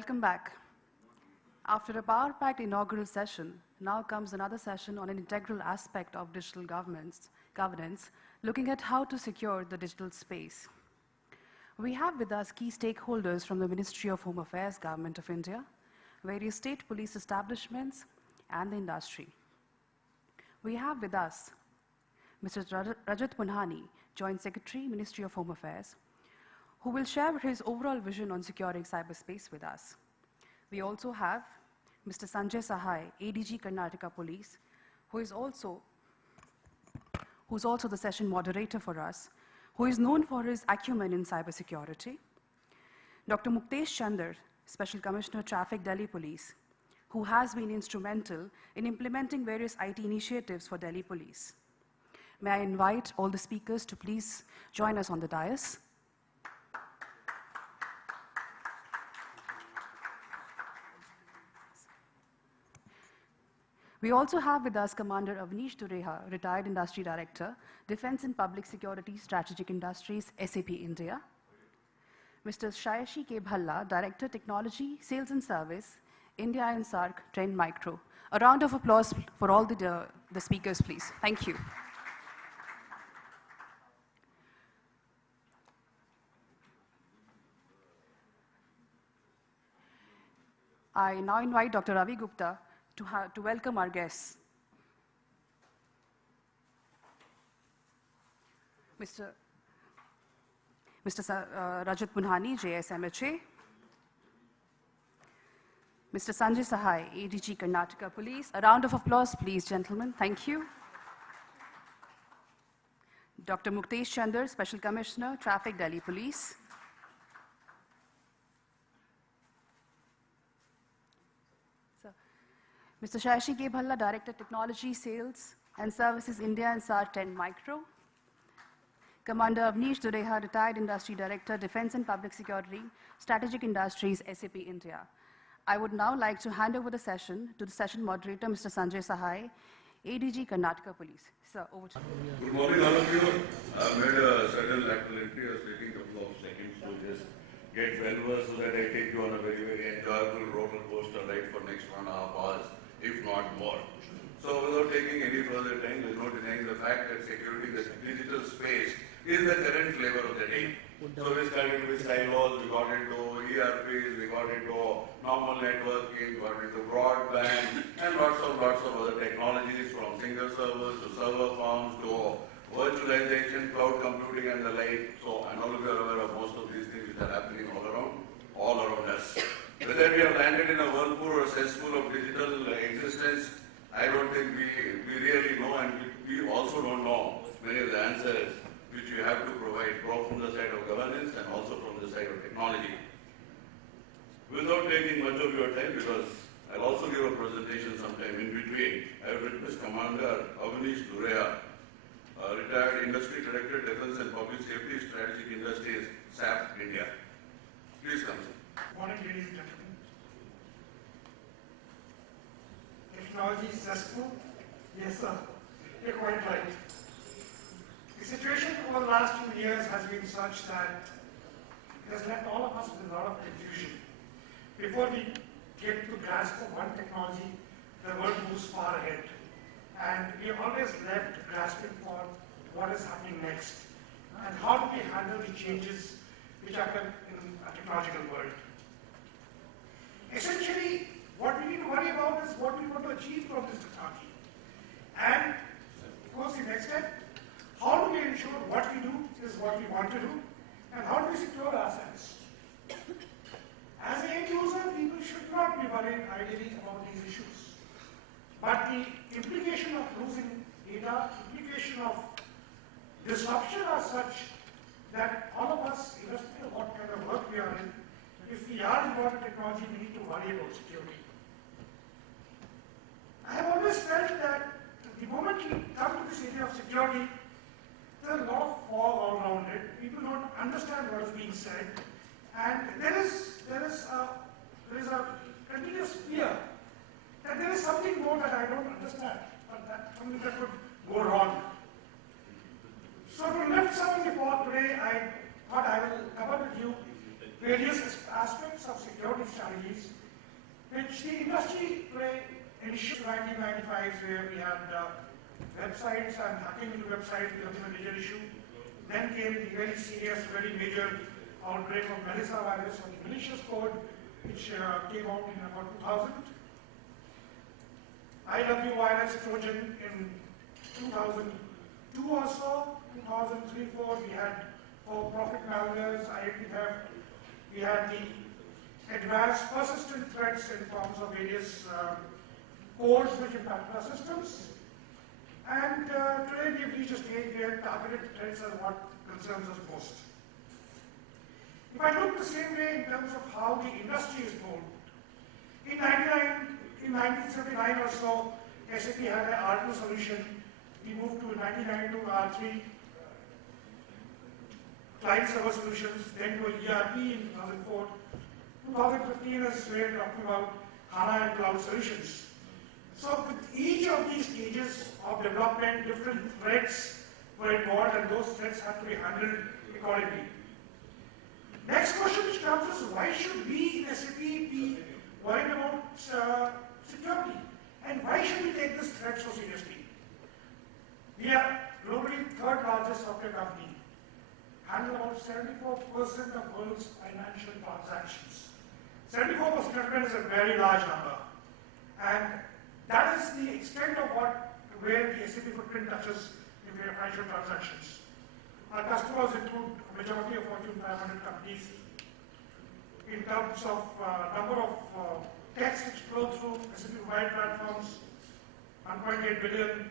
Welcome back. After a power-packed inaugural session, now comes another session on an integral aspect of digital governance, looking at how to secure the digital space. We have with us key stakeholders from the Ministry of Home Affairs, Government of India, various state police establishments, and the industry. We have with us Mr. Rajat Punhani, Joint Secretary, Ministry of Home Affairs, who will share his overall vision on securing cyberspace with us. We also have Mr. Sanjay Sahai, ADG Karnataka Police, who's also the session moderator for us, who is known for his acumen in cybersecurity. Dr. Muktesh Chandar, Special Commissioner, Traffic, Delhi Police, who has been instrumental in implementing various IT initiatives for Delhi Police. May I invite all the speakers to please join us on the dais. We also have with us Commander Avanish Dureha, Retired Industry Director, Defense and Public Security Strategic Industries, SAP India. Mr. Shayashi K. Bhalla, Director, Technology, Sales and Service, India and SAARC, Trend Micro. A round of applause for all the speakers, please. Thank you. I now invite Dr. Ravi Gupta to welcome our guests. Mr. Rajat Punhani, JSMHA. Mr. Sanjay Sahai, ADG Karnataka Police. A round of applause, please, gentlemen. Thank you. Dr. Muktesh Chandar, Special Commissioner, Traffic, Delhi Police. Mr. Shayashi K. Bhalla, Director, Technology, Sales and Services, India and SAARC, Trend Micro. Commander Avanish Dureha, Retired Industry Director, Defense and Public Security, Strategic Industries, SAP India. I would now like to hand over the session to the session moderator, Mr. Sanjay Sahai, ADG Karnataka Police. Sir, over to you. Good morning, all of you. I've made a certain lateral entry, I was taking a couple of seconds to just get well versed so that I take you on a very, very enjoyable roller coaster ride for next 1.5 hours, if not more. So without taking any further time, there's no denying the fact that security, the digital space, is the current flavor of the day. So we started with silos, we got into ERPs, we got into normal networking, we got into broadband, and lots of other technologies, from single servers to server farms to virtualization, cloud computing and the like. So, and all of you are aware of most of these things which are happening all around us. Whether we have landed in a whirlpool or a cesspool of digital existence, I don't think we really know, and we also don't know many of the answers which we have to provide, both from the side of governance and also from the side of technology. Without taking much of your time, because I'll also give a presentation sometime in between, I would request Commander Avanish Dureha, Retired Industry Director, Defense and Public Safety Strategic Industries, SAP India. Please come, sir. Good morning, ladies and gentlemen. Technology is stressful? Yes, sir. You're quite right. The situation over the last 2 years has been such that it has left all of us with a lot of confusion. Before we get to grasp of one technology, the world moves far ahead. And we are always left grasping for what is happening next and how do we handle the changes which happen in a technological world. Essentially, what we need to worry about is what we want to achieve from this technology. And of course, the next step, how do we ensure what we do is what we want to do, and how do we secure ourselves? As an end user, people should not be worried ideally about these issues. But the implication of losing data, implication of disruption are such that all of us, irrespective of what kind of work we are in, if we are involved in technology, we need to worry about security. I have always felt that the moment you come to this area of security, there is a lot of fog all around it. People don't understand what is being said, and there is a continuous fear that there is something more that I don't understand, but that something that could go wrong. So to lift some of the fog today, I thought I will cover with you various aspects of security strategies which the industry today initiated in 1995, where we had websites and hacking into websites becoming a major issue. Then came the very serious, very major outbreak of Melissa virus or the malicious code, which came out in about 2000. IW virus Trojan in 2002 or so, 2003-04, we had for-profit malwares, identity theft. We had the advanced persistent threats in forms of various codes which impact our systems. And today we have reached a stage where targeted threats are what concerns us most. If I look the same way in terms of how the industry is born, in 1979 or so, SAP had an R2 solution. We moved to 1992 R3 client-server solutions, then to ERP in 2004. 2015 is where we're talking about HANA and cloud solutions. So with each of these stages of development, different threats were involved, and those threats have to be handled accordingly. Next question which comes is, why should we in SAP be worried about security? And why should we take this threat so seriously? We are globally third largest software company, handle about 74% of world's financial transactions. 74% is a very large number. And that is the extent of where the SAP footprint touches in their financial transactions. Our customers include a majority of Fortune 500 companies. In terms of number of texts which flow through SAP wide platforms, 1.8 billion.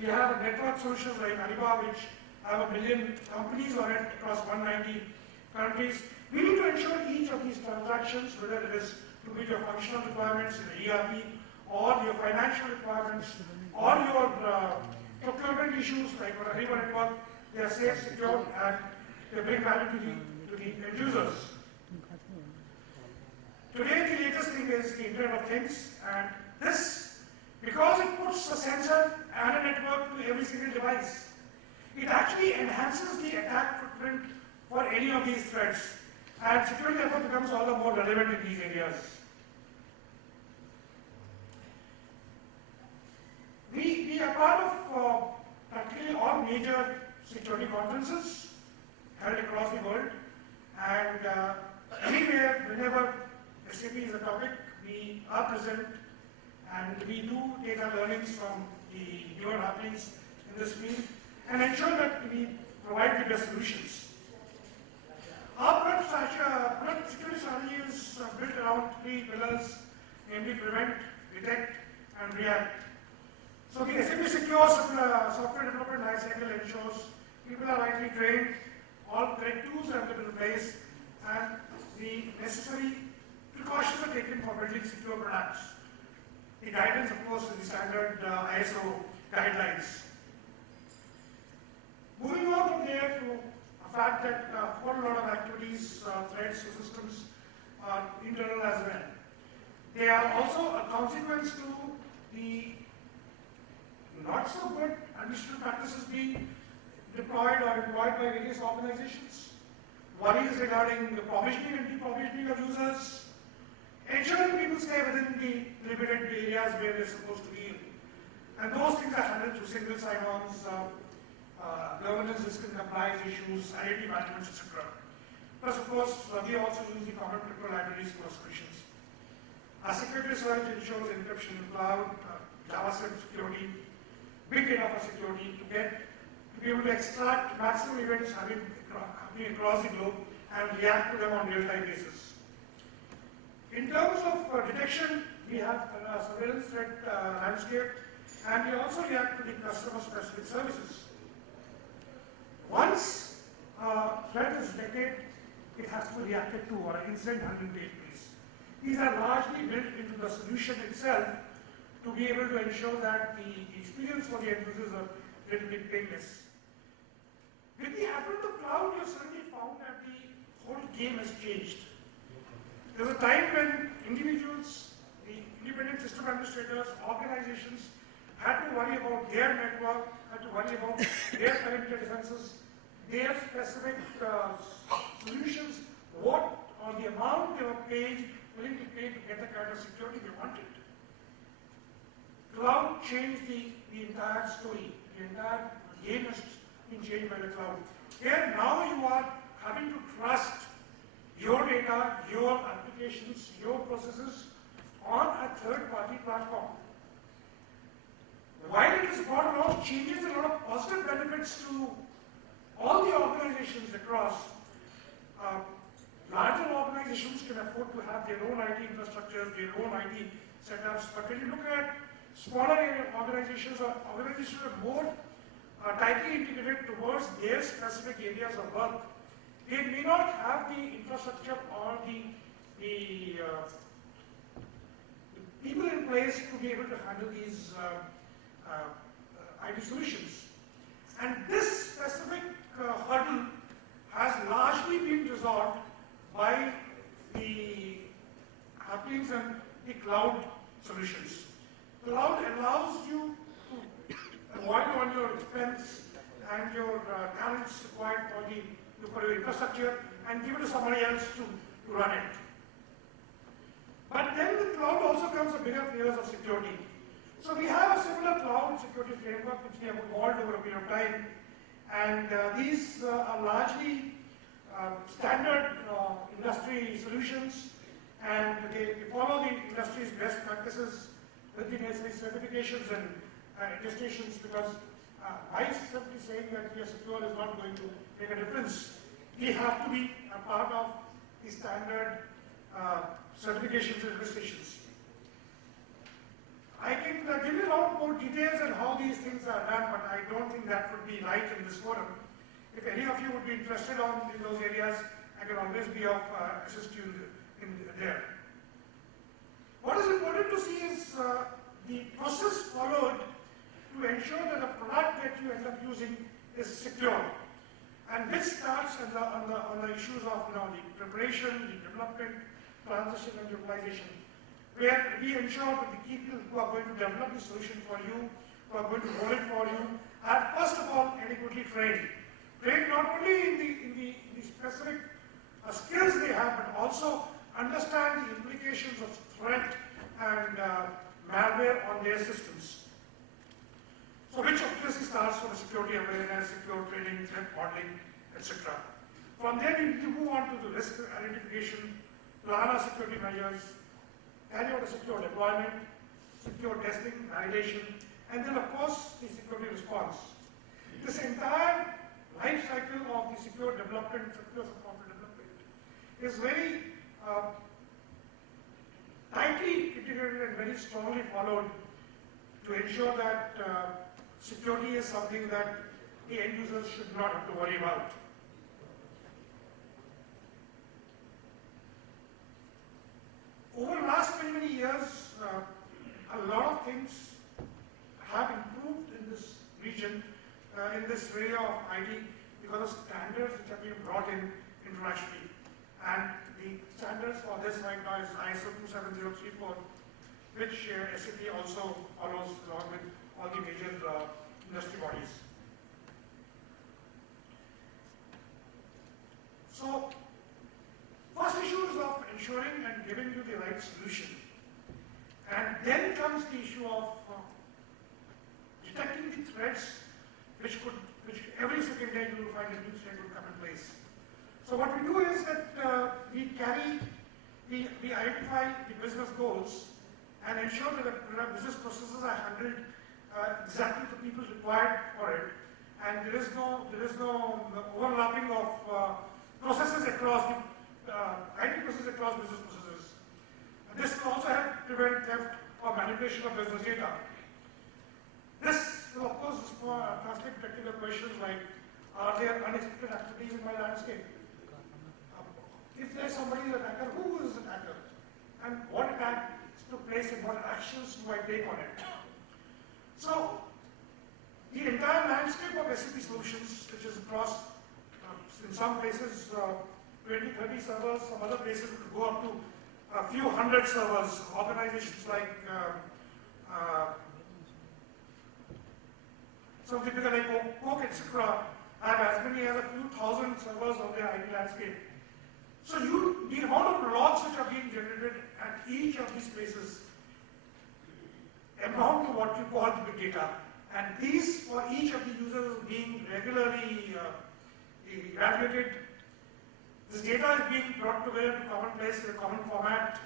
We have network solutions like Alibaba, which have 1 million companies on it across 190 countries. We need to ensure each of these transactions, whether it is to meet your functional requirements in the ERP, or your financial requirements, or your procurement issues like on Ariba network, they are safe, secure, and they bring value to the end users. Today, the latest thing is the Internet of Things, and this, because it puts a sensor and a network to every single device, it actually enhances the attack footprint for any of these threats, and security therefore becomes all the more relevant in these areas. We are part of practically all major security conferences held across the world, and anywhere, whenever SAP is a topic, we are present, and we do take our learnings from the newer happenings in this field and ensure that we provide the best solutions. Our product security strategy is built around 3 pillars, namely prevent, detect, and react. So the SAP secure software development lifecycle ensures people are rightly trained, all correct tools are put in place, and the necessary precautions are taken for building secure products. The guidance, of course, is the standard ISO guidelines. Moving on from there to the fact that quite a lot of activities, threats to systems are internal as well. They are also a consequence to the not so good administrative practices being deployed or employed by various organizations, worries regarding the provisioning and deprovisioning of users, ensuring people stay within the limited areas where they're supposed to be. And those things are handled through single sign-ons, governance, risk and compliance issues, identity management, etc. Plus, of course, we also use the common crypto libraries for solutions. Our security research ensures encryption in cloud, JavaScript security, big data for security to be able to extract maximum events happening across the globe and react to them on real-time basis. In terms of detection, we have a surveillance threat landscape, and we also react to the customer-specific services. Once a threat is detected, it has to be reacted to, or an incident handling takes place. These are largely built into the solution itself to be able to ensure that the experience for the end users are relatively painless. With the advent of cloud, you have certainly found that the whole game has changed. There was a time when individuals, the independent system administrators, organizations had to worry about their network, had to worry about their perimeter defenses, their specific solutions, what or the amount they were paying willing to pay to get the kind of security they wanted. Cloud changed the entire story. The entire game has been changed by the cloud. Here now you are having to trust your data, your applications, your processes on a third-party platform. While it has brought a lot of changes and a lot of positive benefits to all the organizations across, larger organizations can afford to have their own IT infrastructures, their own IT setups, but when you look at smaller organizations or organizations are more tightly integrated towards their specific areas of work, they may not have the infrastructure or the people in place to be able to handle these IT solutions. And this specific hurdle has largely been resolved by the happenings and the cloud solutions. Cloud allows you to avoid all your expense and your talents required for your infrastructure and give it to somebody else to run it. But then the cloud also comes with bigger layers of security. So we have a similar cloud security framework which we have evolved over a period of time, and these are largely standard industry solutions, and they follow the industry's best practices with the necessary certifications and attestations, because by simply saying that we are secure is not going to make a difference. We have to be a part of the standard certifications and attestations. I can give you a lot more details on how these things are done, but I don't think that would be right in this forum. If any of you would be interested in those areas, I can always be of assist you in there. What is important to see is the process followed to ensure that the product that you end up using is secure. And this starts on the issues of the preparation, the development, transition and utilization, where we ensure that the people who are going to develop the solution for you, who are going to roll it for you, are first of all adequately trained. Trained not only in the specific skills they have, but also understand the implications of threat and malware on their systems. So which obviously starts from security awareness, secure training, threat modeling, etc. From there we move on to the risk identification, plan our security measures, carry out a secure deployment, secure testing, validation, and then of course the security response. This entire life cycle of the secure development, secure software development is very tightly integrated and very strongly followed to ensure that security is something that the end users should not have to worry about. Over the last many years, a lot of things have improved in this region, in this area of IT, because of standards which have been brought in internationally. And the standards for this right now is ISO 27034, which SAP also follows along with all the major industry bodies. So, first issue is of ensuring and giving you the right solution. And then comes the issue of detecting the threats which every second day you will find a new threat will come in place. So what we do is that we identify the business goals and ensure that the business processes are handled exactly the people required for it, and there is no overlapping of processes across the IT processes across business processes. And this will also help prevent theft or manipulation of business data. This will of course translate to technical questions like, are there unexpected activities in my landscape? If there is somebody who is an attacker, who is an attacker? And what attack took place and what actions do I take on it? So, the entire landscape of SAP solutions, which is across, in some places, 20, 30 servers, some other places it could go up to a few hundred servers. Organizations like some typical like Coke, etc., have as many as a few thousand servers on their IT landscape. So the amount of logs which are being generated at each of these places amount to what you call big data. And these, for each of the users, being regularly evaluated. This data is being brought together to a common place in a common format.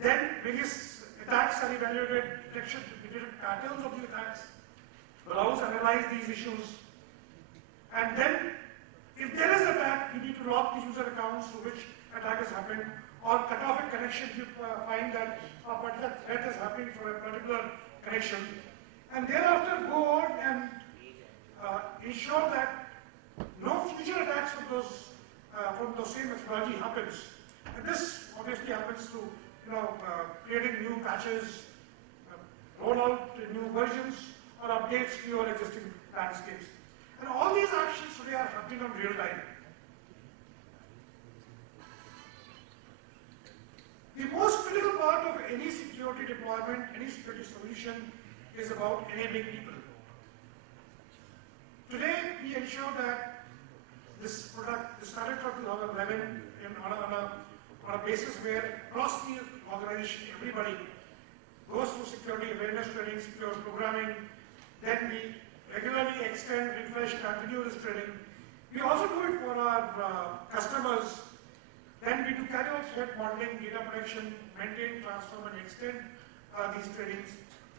Then various attacks are evaluated, detection, patterns of the attacks, allows analyze these issues. And then, if there is an attack, you need to log the user accounts to which attack has happened, or cut off a connection if you find that a particular threat is happening for a particular connection. And thereafter go on and ensure that no future attacks from those same methodology happens. And this obviously happens through creating new patches, roll out new versions, or updates to your existing landscapes. And all these actions today are happening on real time. The most critical part of any security deployment, any security solution, is about enabling people. Today, we ensure that this product started from 2011 on a basis where across the organization, everybody goes through security awareness training, secure programming. Then we regularly extend, refresh, continue this training. We also do it for our customers. Then we do carry out threat modeling, data protection, maintain, transform, and extend these trainings.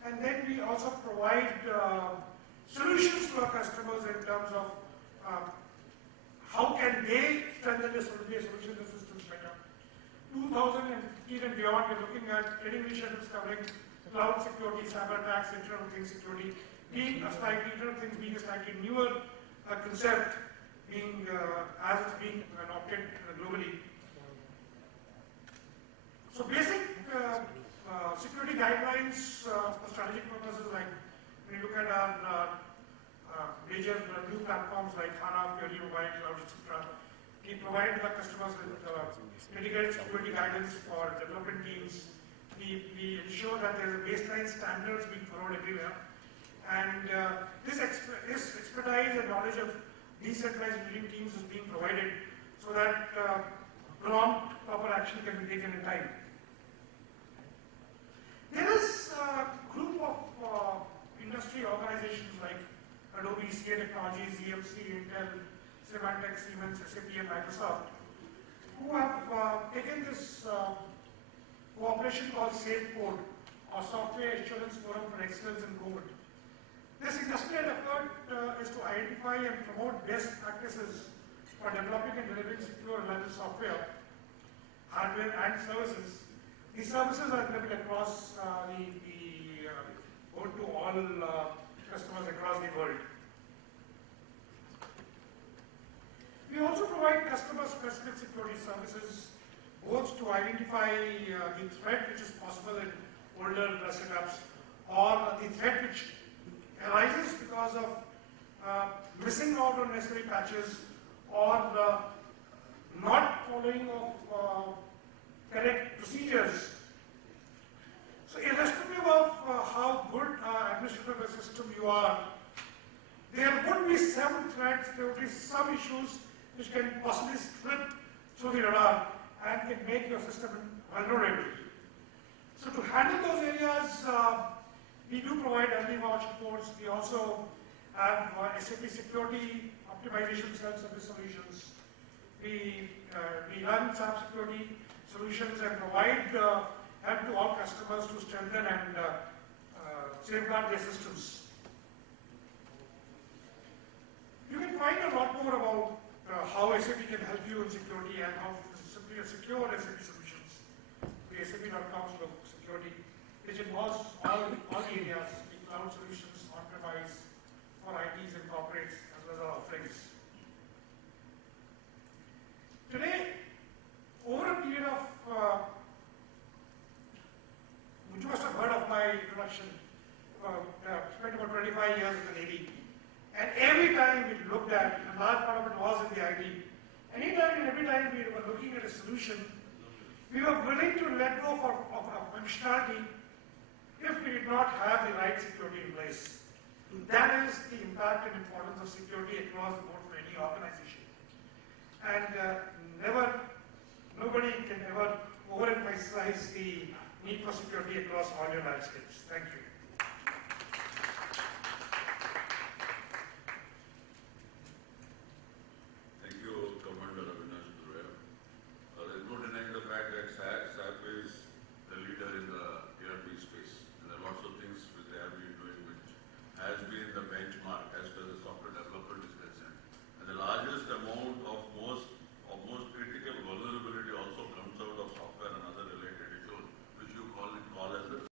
And then we also provide solutions to our customers in terms of how can they strengthen their solutions and systems better. 2015 and beyond, we're looking at training initiatives covering cloud security, cyber attacks, Internet of Things security, being a slightly, Internet of Things being a slightly newer concept, being as it's being adopted globally. So basic security guidelines for strategic purposes, like when you look at our major new platforms like HANA, Fury, Mobile, Cloud, etc., we provide our customers with integrated security guidance for development teams. We ensure that there is a baseline standards being followed everywhere. And this expertise and knowledge of decentralized engineering teams is being provided so that prompt proper action can be taken in time. There is a group of industry organizations like Adobe, IndiaTechnology, EMC, Intel, Symantec, Siemens, SAP, and Microsoft, who have taken this cooperation called Safe Code, or Software Assurance Forum for Excellence in Code. This industrial effort is to identify and promote best practices for developing and delivering secure reliable software, hardware, and services. These services are available across to all customers across the world. We also provide customer-specific security services, both to identify the threat which is possible in older setups, or the threat which arises because of missing out on necessary patches, or not following of correct procedures. So irrespective of how good administrative system you are, there would be some threats, there would be some issues which can possibly slip through the radar and can make your system vulnerable. So to handle those areas, we do provide early watch reports. We also have SAP security optimization self-service solutions. We run SAP security solutions and provide help to all customers to strengthen and safeguard their systems. You can find a lot more about how SAP can help you in security and how simply secure SAP solutions. The SAP.com/security, which involves all areas, the cloud solutions, on-premise, for ITs and corporates, as well as our offerings. Today, over a period of, you must have heard of my introduction, spent about 25 years in the Navy. And every time we looked at, a large part of it was in the IT, anytime and every time we were looking at a solution, we were willing to let go of functionality if we did not have the right security in place. That is the impact and importance of security across the board for any organization. and nobody can ever overemphasize the need for security across all your landscapes. Thank you.